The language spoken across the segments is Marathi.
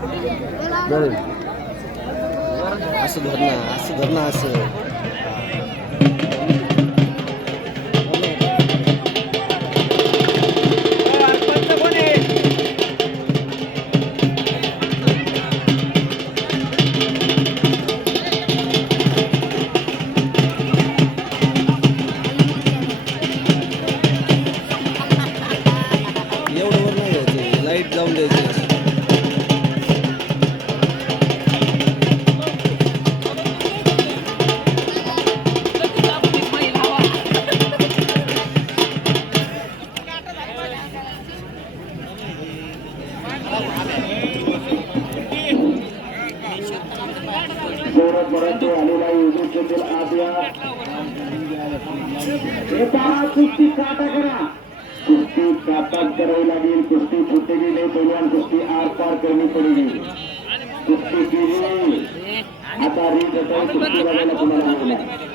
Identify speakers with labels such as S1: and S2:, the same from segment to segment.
S1: बरं असं धरणं असं धरणं असं. एवढं वर नाही द्यायचं लाइट जाऊन द्यायची
S2: जोरात हे पहा कुस्ती काटा करा कुस्ती काटात करावी लागेल कुस्ती फुटेगी नाही पैलवान कुस्ती आर पार करणी पडेगी कुस्ती केली आता रीत आता कुस्ती बघायला तुम्हाला मिळणार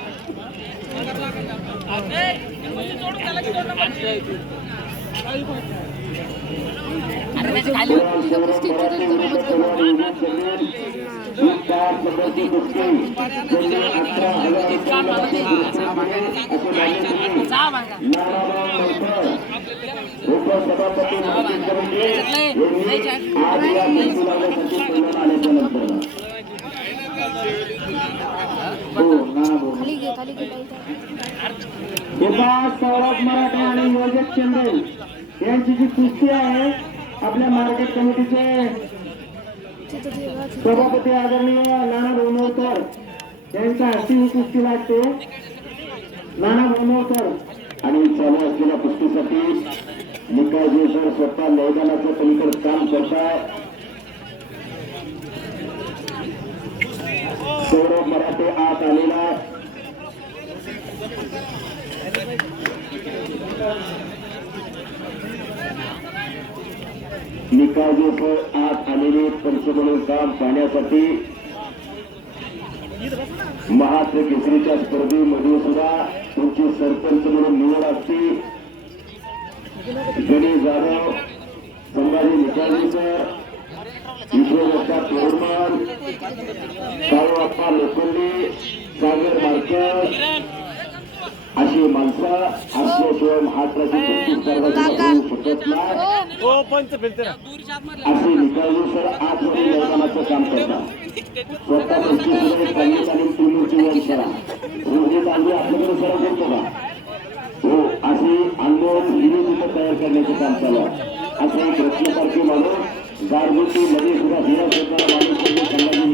S2: उपसभापती कुस्ती विकास सौरभ मराठे आणि योजक चंदेल यांची जी कुस्ती आहे आपल्या मार्केट कमिटीचे सभापती आदरणीय नाना भोनवकर यांच्या हस्ती ही लागते नाना भोनवकर आणि चालू असलेल्या पुष्टीसाठी निकाजी सर स्वतः मैदानाचं पलीकडे काम करताय सौरभ मराठे आत आलेला आहे. निकाजी सर आत आलेले काम पाहण्यासाठी महाराष्ट्र केसरीच्या स्पर्धेमध्ये सुद्धा तुमची सरपंच म्हणून निवड असते. गणेश जाधव संभाजी निकाजी विश्वदत्ता तोरमान सावप्पा लोखंडे सागर मार्कर अशी माणसं असल्याशिवाय महाराष्ट्राची शकत नाही.
S1: हो. ना.
S2: असे निकाली सर आतमध्ये मैदानाचं काम करतात. स्वतः वर करा. रोजी आपल्याकडे सर करतो का? हो असे निवेदित तयार करण्याचे काम चालू आहे. असे एक रत्नसारखे माणूस गारगोटी मध्ये सुद्धा धीरा करणारा माणूस संभाजी